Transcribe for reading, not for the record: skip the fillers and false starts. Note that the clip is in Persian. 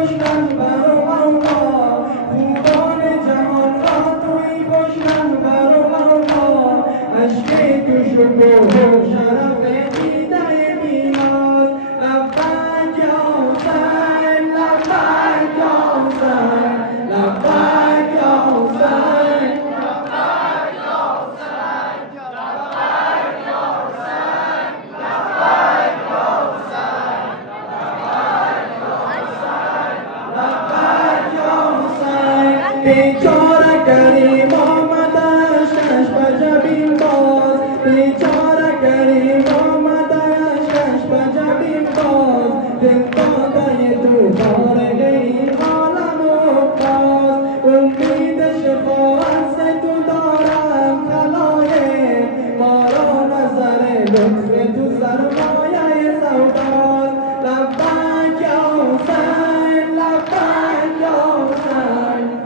خوشم برو مولا خوبان جهان را توی خوشم برو مولا عشق تو شکوه و شرف دیده میلاد لبیک یا حسین لبیک یا حسین لبیک یا حسین بیچاره کریم آمدش کش بجبین باز بیچاره کریم آمدش کش بجبین باز دل داده تو فارغ این عالم و باز امید شفاعت تو دارم خلایق ما را نظر لطف تو سرمایه سوداست لبیک یا حسین لبیک یا حسین